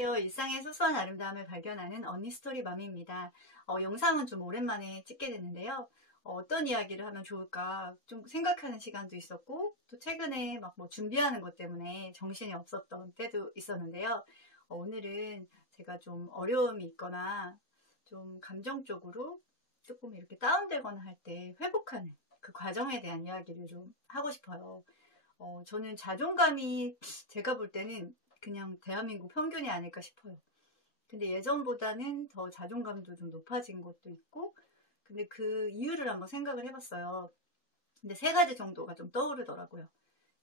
일상의 소소한 아름다움을 발견하는 언니 스토리맘입니다. 영상은 좀 오랜만에 찍게 됐는데요. 어떤 이야기를 하면 좋을까 좀 생각하는 시간도 있었고, 또 최근에 막 뭐 준비하는 것 때문에 정신이 없었던 때도 있었는데요. 오늘은 제가 좀 어려움이 있거나 좀 감정적으로 조금 이렇게 다운되거나 할 때 회복하는 그 과정에 대한 이야기를 좀 하고 싶어요. 저는 자존감이 제가 볼 때는 그냥 대한민국 평균이 아닐까 싶어요. 근데 예전보다는 더 자존감도 좀 높아진 것도 있고, 근데 그 이유를 한번 생각을 해봤어요. 근데 세 가지 정도가 좀 떠오르더라고요.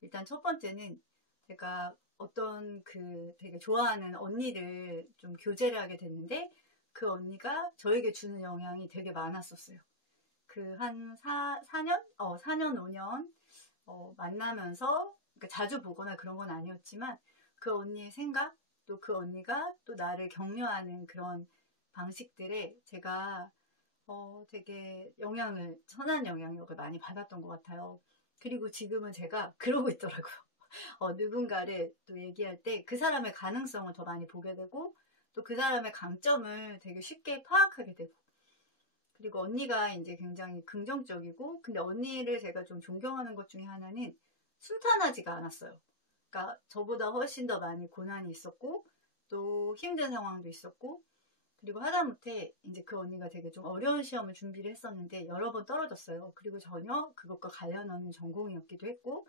일단 첫 번째는 제가 어떤 그 되게 좋아하는 언니를 좀 교제를 하게 됐는데, 그 언니가 저에게 주는 영향이 되게 많았었어요. 그 한 4년? 4년, 5년 만나면서, 그러니까 자주 보거나 그런 건 아니었지만, 그 언니의 생각, 또 그 언니가 또 나를 격려하는 그런 방식들에 제가 되게 선한 영향력을 많이 받았던 것 같아요. 그리고 지금은 제가 그러고 있더라고요. 누군가를 또 얘기할 때 그 사람의 가능성을 더 많이 보게 되고, 또 그 사람의 강점을 되게 쉽게 파악하게 되고, 그리고 언니가 이제 굉장히 긍정적이고, 근데 언니를 제가 좀 존경하는 것 중에 하나는 순탄하지가 않았어요. 그러니까 저보다 훨씬 더 많이 고난이 있었고, 또 힘든 상황도 있었고, 그리고 하다못해 이제 그 언니가 되게 좀 어려운 시험을 준비를 했었는데 여러 번 떨어졌어요. 그리고 전혀 그것과 관련 없는 전공이었기도 했고,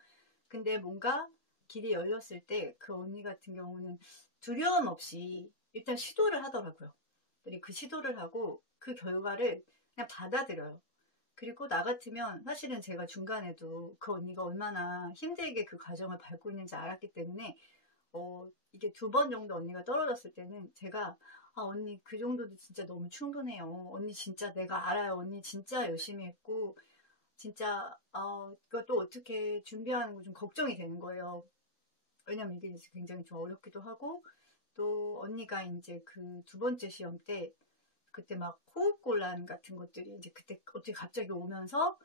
근데 뭔가 길이 열렸을 때 그 언니 같은 경우는 두려움 없이 일단 시도를 하더라고요. 그리고 그 시도를 하고 그 결과를 그냥 받아들여요. 그리고 나 같으면 사실은 제가 중간에도 그 언니가 얼마나 힘들게 그 과정을 밟고 있는지 알았기 때문에 이게 2번 정도 언니가 떨어졌을 때는 제가 언니 그 정도도 진짜 너무 충분해요. 언니 진짜 내가 알아요. 언니 진짜 열심히 했고 진짜 이것도 어떻게 준비하는 거 좀 걱정이 되는 거예요. 왜냐면 이게 굉장히 좀 어렵기도 하고, 또 언니가 이제 그 2번째 시험 때 그때 막 호흡곤란 같은 것들이 이제 그때 어떻게 갑자기 오면서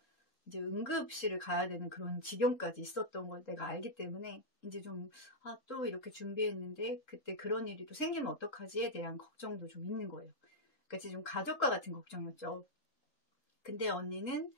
이제 응급실을 가야 되는 그런 지경까지 있었던 걸 내가 알기 때문에 이제 좀 또 이렇게 준비했는데 그때 그런 일이 또 생기면 어떡하지에 대한 걱정도 좀 있는 거예요. 그러니까 좀 가족과 같은 걱정이었죠. 근데 언니는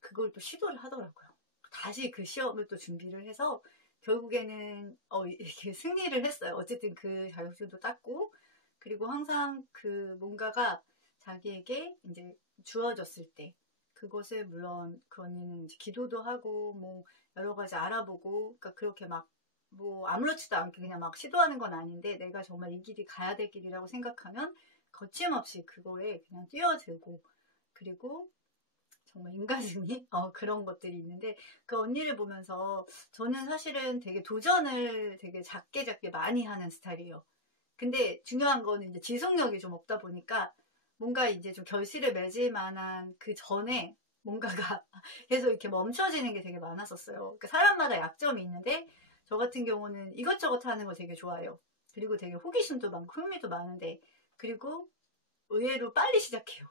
그걸 또 시도를 하더라고요. 다시 그 시험을 또 준비를 해서 결국에는 이렇게 승리를 했어요. 어쨌든 그 자격증도 땄고, 그리고 항상 그 뭔가가 자기에게 이제 주어졌을 때 그것을 물론 그 언니는 이제 기도도 하고 뭐 여러 가지 알아보고, 그러니까 그렇게 막 뭐 아무렇지도 않게 그냥 막 시도하는 건 아닌데, 내가 정말 이 길이 가야 될 길이라고 생각하면 거침없이 그거에 그냥 뛰어들고, 그리고 정말 인간승리? 그런 것들이 있는데, 그 언니를 보면서 저는 사실은 되게 도전을 되게 작게 작게 많이 하는 스타일이에요. 근데 중요한 거는 이제 지속력이 좀 없다 보니까 뭔가 이제 좀 결실을 맺을 만한 그 전에 뭔가가 계속 이렇게 멈춰지는 게 되게 많았었어요. 그러니까 사람마다 약점이 있는데, 저 같은 경우는 이것저것 하는 거 되게 좋아해요. 그리고 되게 호기심도 많고 흥미도 많은데, 그리고 의외로 빨리 시작해요.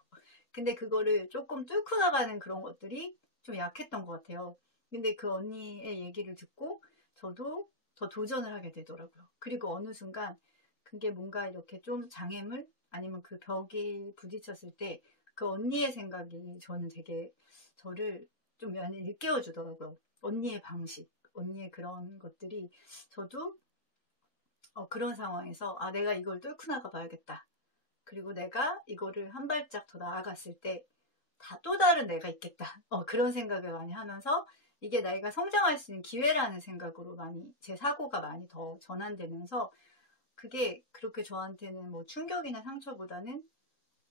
근데 그거를 조금 뚫고 나가는 그런 것들이 좀 약했던 것 같아요. 근데 그 언니의 얘기를 듣고 저도 더 도전을 하게 되더라고요. 그리고 어느 순간 그게 뭔가 이렇게 좀 장애물 아니면 그 벽이 부딪혔을 때 그 언니의 생각이 저는 되게 저를 좀 많이 일깨워주더라고요. 언니의 방식, 언니의 그런 것들이 저도 그런 상황에서 내가 이걸 뚫고 나가 봐야겠다. 그리고 내가 이거를 한 발짝 더 나아갔을 때 또 다른 내가 있겠다. 그런 생각을 많이 하면서 이게 내가 성장할 수 있는 기회라는 생각으로 많이 제 사고가 많이 더 전환되면서, 그게 그렇게 저한테는 뭐 충격이나 상처보다는,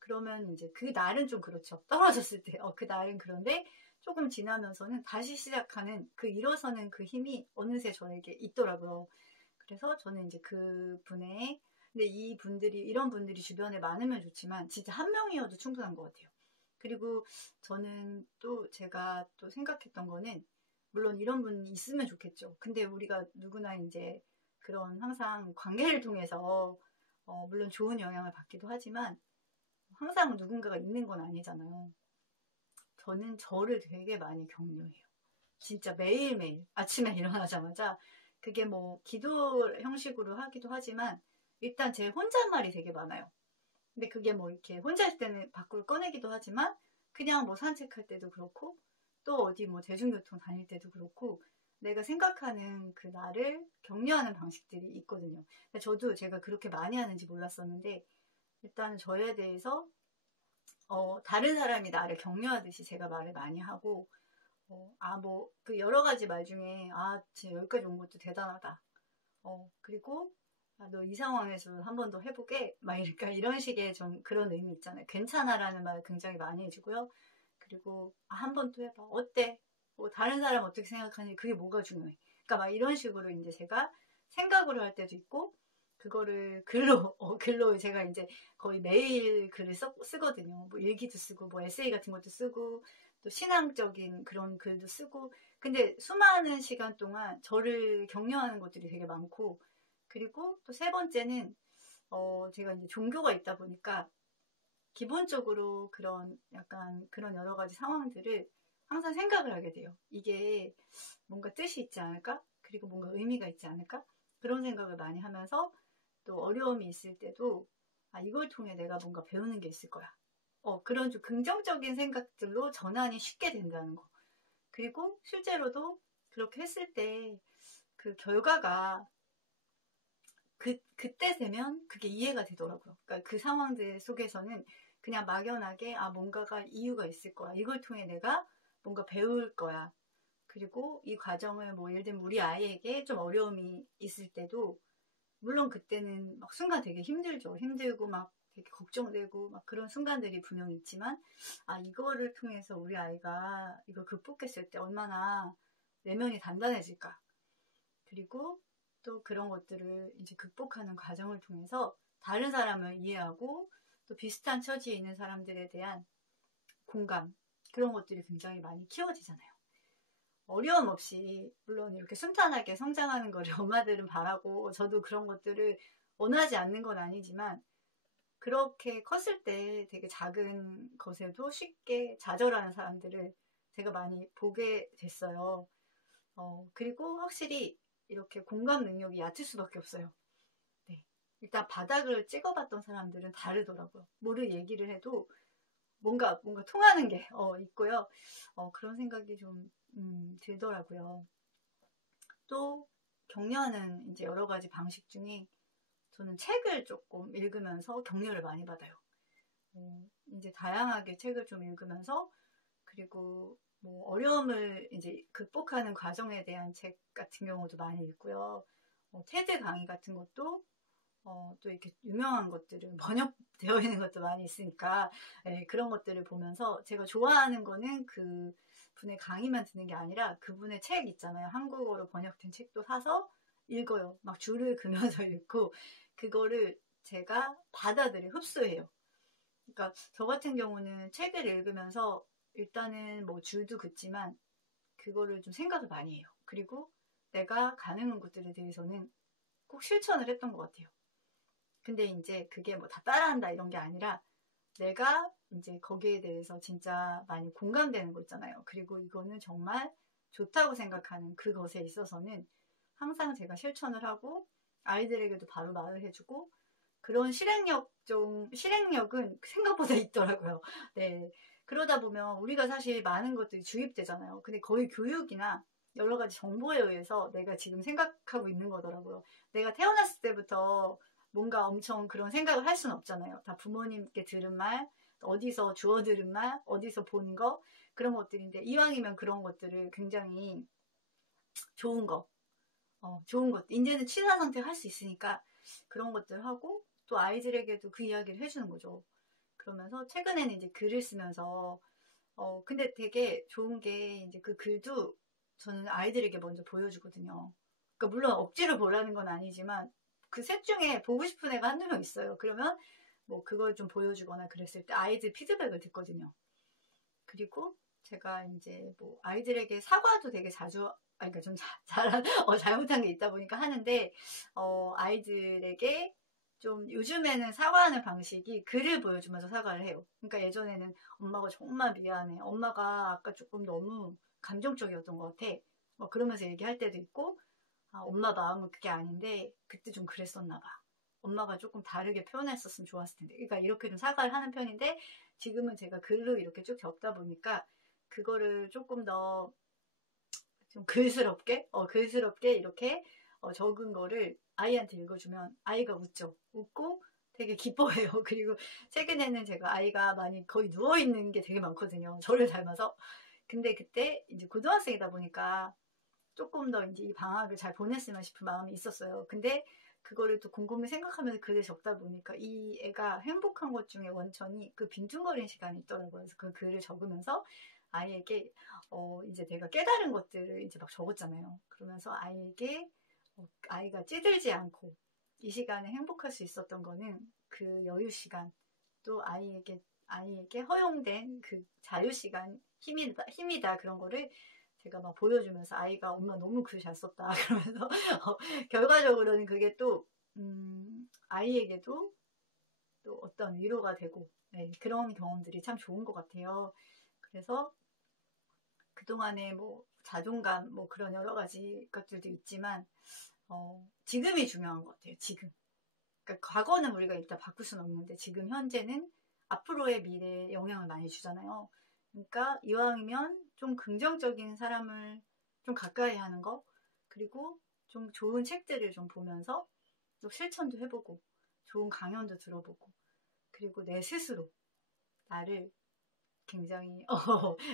그러면 이제 그 날은 좀 그렇죠. 떨어졌을 때 그 날은 그런데 조금 지나면서는 다시 시작하는 그 일어서는 그 힘이 어느새 저에게 있더라고요. 그래서 저는 이제 근데 이런 분들이 주변에 많으면 좋지만 진짜 한 명이어도 충분한 것 같아요. 그리고 저는 또 제가 또 생각했던 거는, 물론 이런 분이 있으면 좋겠죠. 근데 우리가 누구나 이제 그런 항상 관계를 통해서 물론 좋은 영향을 받기도 하지만 항상 누군가가 있는 건 아니잖아요. 저는 저를 되게 많이 격려해요. 진짜 매일매일 아침에 일어나자마자, 그게 뭐 기도 형식으로 하기도 하지만 일단 제 혼잣말이 되게 많아요. 근데 그게 뭐 이렇게 혼자 있을 때는 밖으로 꺼내기도 하지만 그냥 뭐 산책할 때도 그렇고 또 어디 뭐 대중교통 다닐 때도 그렇고 내가 생각하는 그 나를 격려하는 방식들이 있거든요. 근데 저도 제가 그렇게 많이 하는지 몰랐었는데 일단 저에 대해서 다른 사람이 나를 격려하듯이 제가 말을 많이 하고 뭐 그 여러 가지 말 중에 진짜 여기까지 온 것도 대단하다. 그리고 너 이 상황에서 한 번 더 해보게 막 이런 식의 좀 그런 의미 있잖아요. 괜찮아라는 말 굉장히 많이 해주고요. 그리고 한 번 또 해봐. 어때? 뭐 다른 사람 어떻게 생각하니 그게 뭐가 중요해? 그러니까 막 이런 식으로 이제 제가 생각으로 할 때도 있고 그거를 글로 제가 이제 거의 매일 글을 쓰거든요. 뭐 일기도 쓰고 뭐 에세이 같은 것도 쓰고 또 신앙적인 그런 글도 쓰고 근데 수많은 시간 동안 저를 격려하는 것들이 되게 많고 그리고 또 세 번째는 제가 이제 종교가 있다 보니까 기본적으로 그런 약간 그런 여러 가지 상황들을 항상 생각을 하게 돼요. 이게 뭔가 뜻이 있지 않을까? 그리고 뭔가 의미가 있지 않을까? 그런 생각을 많이 하면서 또 어려움이 있을 때도 이걸 통해 내가 뭔가 배우는 게 있을 거야. 그런 좀 긍정적인 생각들로 전환이 쉽게 된다는 거. 그리고 실제로도 그렇게 했을 때 그 결과가 그때 되면 그게 이해가 되더라고요. 그러니까 그 상황들 속에서는 그냥 막연하게 뭔가가 이유가 있을 거야. 이걸 통해 내가 뭔가 배울 거야. 그리고 이 과정을 뭐 예를 들면 우리 아이에게 좀 어려움이 있을 때도 물론 그때는 막 순간 되게 힘들죠. 힘들고 막 되게 걱정되고 막 그런 순간들이 분명히 있지만 이거를 통해서 우리 아이가 이걸 극복했을 때 얼마나 내면이 단단해질까. 그리고 또 그런 것들을 이제 극복하는 과정을 통해서 다른 사람을 이해하고 또 비슷한 처지에 있는 사람들에 대한 공감 그런 것들이 굉장히 많이 키워지잖아요. 어려움 없이 물론 이렇게 순탄하게 성장하는 걸 엄마들은 바라고 저도 그런 것들을 원하지 않는 건 아니지만 그렇게 컸을 때 되게 작은 것에도 쉽게 좌절하는 사람들을 제가 많이 보게 됐어요. 그리고 확실히 이렇게 공감 능력이 얕을 수밖에 없어요. 네. 일단 바닥을 찍어봤던 사람들은 다르더라고요. 뭐를 얘기를 해도 뭔가 통하는 게 있고요. 그런 생각이 좀 들더라고요. 또 격려하는 이제 여러 가지 방식 중에 저는 책을 조금 읽으면서 격려를 많이 받아요. 이제 다양하게 책을 좀 읽으면서 그리고 뭐 어려움을 이제 극복하는 과정에 대한 책 같은 경우도 많이 읽고요. 테드 강의 같은 것도 또 이렇게 유명한 것들은 번역되어 있는 것도 많이 있으니까 그런 것들을 보면서 제가 좋아하는 거는 그 분의 강의만 듣는 게 아니라 그분의 책 있잖아요. 한국어로 번역된 책도 사서 읽어요. 막 줄을 그면서 읽고 그거를 제가 받아들여 흡수해요. 그러니까 저 같은 경우는 책을 읽으면서 일단은 뭐 줄도 긋지만 그거를 좀 생각을 많이 해요. 그리고 내가 가능한 것들에 대해서는 꼭 실천을 했던 것 같아요. 근데 이제 그게 뭐 다 따라한다 이런 게 아니라 내가 이제 거기에 대해서 진짜 많이 공감되는 거 있잖아요. 그리고 이거는 정말 좋다고 생각하는 그것에 있어서는 항상 제가 실천을 하고 아이들에게도 바로 말을 해주고 그런 실행력은 생각보다 있더라고요. 네. 그러다 보면 우리가 사실 많은 것들이 주입되잖아요. 근데 거의 교육이나 여러 가지 정보에 의해서 내가 지금 생각하고 있는 거더라고요. 내가 태어났을 때부터 뭔가 엄청 그런 생각을 할 수는 없잖아요. 다 부모님께 들은 말, 어디서 주워 들은 말, 어디서 본 거, 그런 것들인데, 이왕이면 그런 것들을 굉장히 좋은 것, 이제는 취사 상태 할 수 있으니까 그런 것들 하고, 또 아이들에게도 그 이야기를 해주는 거죠. 그러면서 최근에는 이제 글을 쓰면서, 근데 되게 좋은 게 이제 그 글도 저는 아이들에게 먼저 보여주거든요. 그러니까 물론 억지로 보라는 건 아니지만, 그 셋 중에 보고 싶은 애가 한두 명 있어요. 그러면 뭐 그걸 좀 보여주거나 그랬을 때 아이들 피드백을 듣거든요. 그리고 제가 이제 뭐 아이들에게 사과도 되게 자주, 그러니까 좀 잘못한 게 있다 보니까 하는데, 아이들에게 좀 요즘에는 사과하는 방식이 글을 보여주면서 사과를 해요. 그러니까 예전에는 엄마가 정말 미안해. 엄마가 아까 조금 너무 감정적이었던 것 같아. 그러면서 얘기할 때도 있고, 엄마 마음은 그게 아닌데 그때 좀 그랬었나 봐. 엄마가 조금 다르게 표현했었으면 좋았을 텐데. 그러니까 이렇게 좀 사과를 하는 편인데 지금은 제가 글로 이렇게 쭉 적다 보니까 그거를 조금 더 좀 글스럽게 이렇게 적은 거를 아이한테 읽어주면 아이가 웃죠. 웃고 되게 기뻐해요. 그리고 최근에는 제가 아이가 많이 거의 누워있는 게 되게 많거든요. 저를 닮아서. 근데 그때 이제 고등학생이다 보니까 조금 더 이제 이 방학을 잘 보냈으면 싶은 마음이 있었어요. 근데 그거를 또 곰곰이 생각하면서 글을 적다 보니까 이 애가 행복한 것 중에 원천이 그 빈둥거리는 시간이 있더라고요. 그래서 그 글을 적으면서 아이에게 이제 내가 깨달은 것들을 이제 막 적었잖아요. 그러면서 아이에게 아이가 찌들지 않고 이 시간에 행복할 수 있었던 거는 그 여유 시간, 또 아이에게 허용된 그 자유 시간, 힘이다 그런 거를 제가 막 보여주면서 아이가 엄마 너무 글 잘 썼다 그러면서 결과적으로는 그게 또 아이에게도 또 어떤 위로가 되고 네, 그런 경험들이 참 좋은 것 같아요. 그래서 그동안에 뭐 자존감 뭐 그런 여러 가지 것들도 있지만 지금이 중요한 것 같아요. 지금. 그러니까 과거는 우리가 일단 바꿀 수는 없는데 지금 현재는 앞으로의 미래에 영향을 많이 주잖아요. 그러니까 이왕이면 좀 긍정적인 사람을 좀 가까이 하는 거, 그리고 좀 좋은 책들을 좀 보면서 또 실천도 해보고 좋은 강연도 들어보고, 그리고 내 스스로 나를 굉장히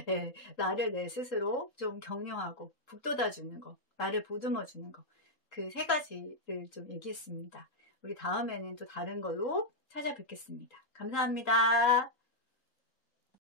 네, 나를 내 스스로 좀 격려하고 북돋아주는 거, 나를 보듬어주는 거, 그 세 가지를 좀 얘기했습니다. 우리 다음에는 또 다른 걸로 찾아뵙겠습니다. 감사합니다.